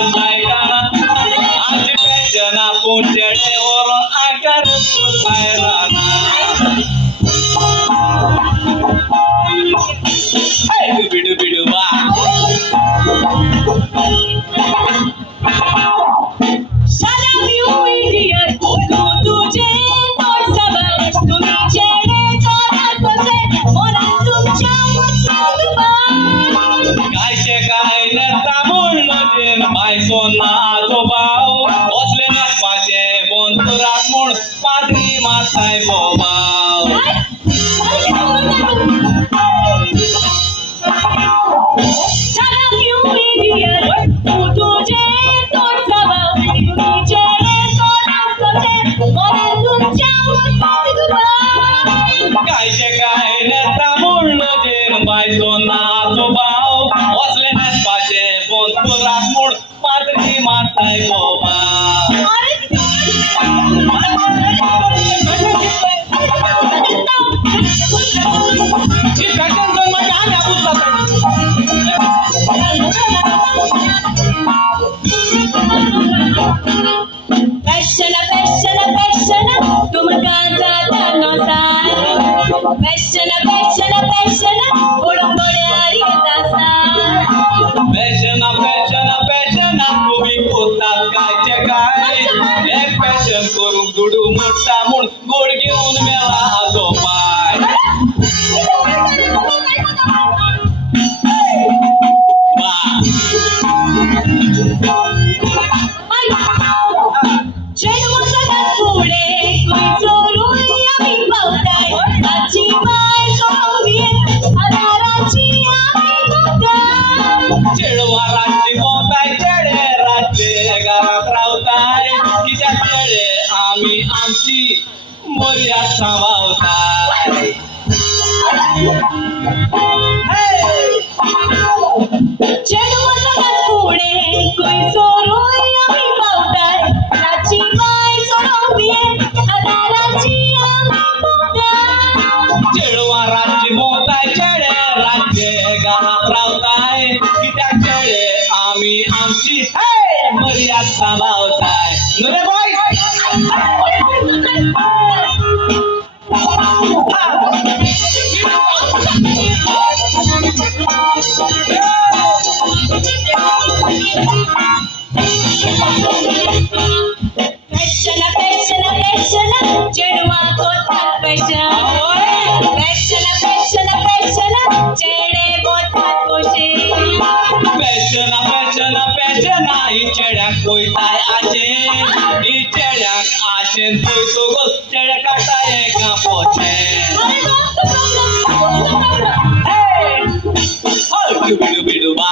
घालताय काना आमची फॅशन आपण चेड्यावर आकार सुताय राना बिडू बिडू बा काय नसता म्हणलं बायसो नाचो भाऊ बसले नसपाचे बोंतुरात म्हूण पातळी माथाय बोबाव काय नसता म्हणलं बायसो नाचो भाऊ बसले नसपाचे बोंतुरात म्हूण पातळी माथाय बोबाव Fashion, fashion, fashion, तुमका जाता नसाय. Fashion, fashion, fashion, उडंबड्यारी तासाय. फॅशन फॅशन फॅशन तुम्ही कोतात कायचे काय एक फॅशन करून गुडू मोठा म्हणून गोड घेऊन मेला झोपाय जन्मताच पुढे कोण चोरून आम्ही पावताय. आजी बाय सोडून आधाराची आम्ही बघताय. चेडवा रात्री बोलताय चेडे रात्री घरात रावताय कित्याक चेडे आम्ही आमची मर्यादा सांभाळताय जन्मताच पुढे कोण चोरून आम्ही पावताय. आजी बाय सोडून आधाराची आम्ही बघताय. चेडवा रात्री बोलताय चेडे रात्री घरात रावताय कित्याक चेडे आम्ही आमची मर्यादा सांभाळताय नुरे बाय Fashion, fashion, fashion, चेडवा बोलतात fashion. Fashion, fashion, fashion, चेडे बोलतात कोशे. फॅशन फॅशन फॅशन ही चेड्याक कोयताय आशे ही चेड्याक आशेन पयतो गो चेड्या काटाय का पोचे बिडू बिडू बा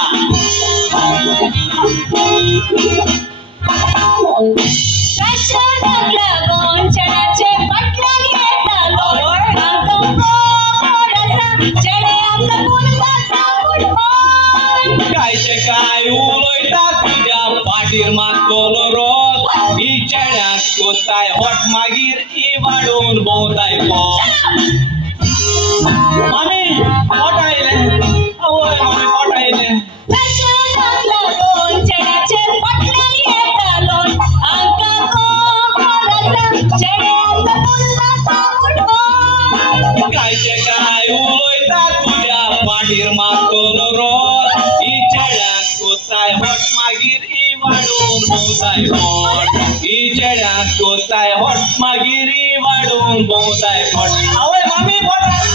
Fashion लागून चेड्याचे पटकन येतालो. आमचो पोरसा, चेडे आमचा बोलता फुटबॉल. कायचे काय उलयता तुझ्या पाठीर मातलो रोत ही चेड्याक कोताय होट मागीर ही वाडून भोवताय आमी पोटायले आवय आमी पोटायले Fashion लागून चेड्याचे पटकन येतालो. आमका पोरसा, चेडे आमचा बोलता फुटबॉल. कायचे काय उलयता तुझ्या पाठीर मातलो रोत ही चेड्याक कोताय होट मागीर ही वाडून भोवताय ही चेड्याक कोताय होट मागीर ही वाडून भोवताय आवय मामी पोटाय